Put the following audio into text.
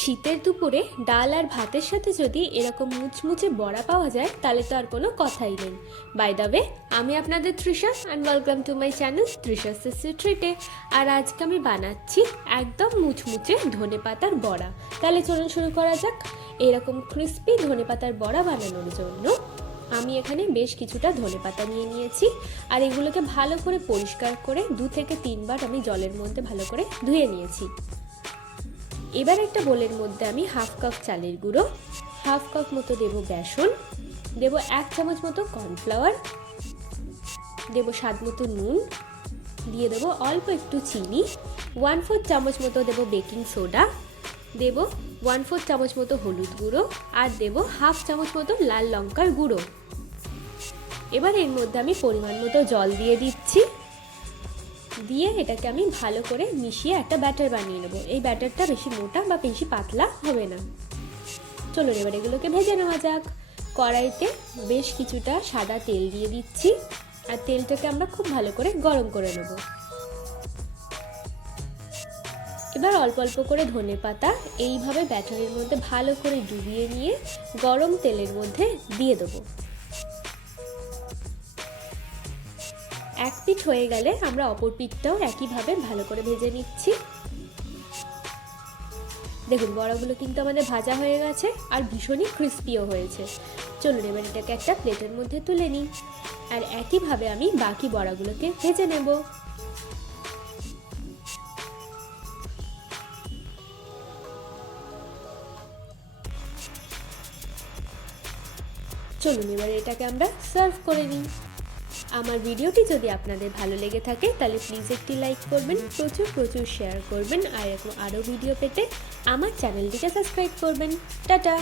শীতের দুপুরে ডাল আর ভাতের সাথে যদি এরকম মুচমুচে বড়া পাওয়া যায় তাহলে তো আর কোনো কথাই নেই। বাই দ্য ওয়ে, আমি আপনাদের Trisha and welcome to my channel Trisha sister ট্রিটে। আর আজকে আমি বানাচ্ছি একদম মুচমুচে ধনে পাতার বড়া। তাহলে চলুন শুরু করা যাক। এরকম ক্রিস্পি ধনে পাতার বড়া বানানোর জন্য আমি এখানে বেশ কিছুটা ধনে পাতা নিয়ে নিয়েছি, আর এগুলোকে ভালো করে পরিষ্কার করে 2 থেকে 3 বার আমি জলের মধ্যে ভালো করে ধুয়ে নিয়েছি। এবার একটা বোলের মধ্যে আমি হাফ কাপ চালের গুঁড়ো, হাফ কাপ মতো দেব বেসন, দেব 1 চামচ মতো কর্নফ্লাওয়ার, দেব স্বাদ মতো নুন, দিয়ে দেব অল্প একটু চিনি, 1/4 চামচ মতো দেব বেকিং সোডা, দেব 1/4 চামচ মতো হলুদ গুঁড়ো, আর দেব হাফ চামচ মতো লাল লঙ্কার গুঁড়ো। এবার এর মধ্যে আমি পরিমাণ মতো জল দিয়ে দিচ্ছি, দিয়ে এটাকে আমি ভালো করে মিশিয়ে একটা ব্যাটার বানিয়ে নেব। এই ব্যাটারটা বেশি মোটা বা বেশি পাতলা হবে না। চলো এবার এগুলোকে ভেজে নেওয়া যাক। কড়াইতে বেশ কিছুটা সাদা তেল দিয়ে দিচ্ছি, আর তেলটাকে আমরা খুব ভালো করে গরম করে নেব। এবার অল্প অল্প করে ধনে পাতা এইভাবে ব্যাটারের মধ্যে ভালো করে ডুবিয়ে নিয়ে গরম তেলের মধ্যে দিয়ে দেবো। এক পিঠ হয়ে গেলে আমরা অপর পিঠটাও একইভাবে ভালো করে ভেজে নিচ্ছি। দেখুন বড়াগুলো কিন্তু আমাদের ভাজা হয়ে গেছে আর ভীষণই ক্রিস্পিও হয়েছে। চলুন এবার এটাকে একটা প্লেটের মধ্যে তুলে নিই, আর একইভাবে আমি বাকি বড়াগুলোকে ভেজে নেব। চলুন এবার এটাকে আমরা সার্ভ করে নিই। আমার ভিডিওটি যদি আপনাদের ভালো লেগে থাকে তাহলে প্লিজ একটি লাইক করবেন, প্রচুর শেয়ার করবেন, আর এরকম আরও ভিডিও পেতে আমার চ্যানেলটিকে সাবস্ক্রাইব করবেন। টাটা।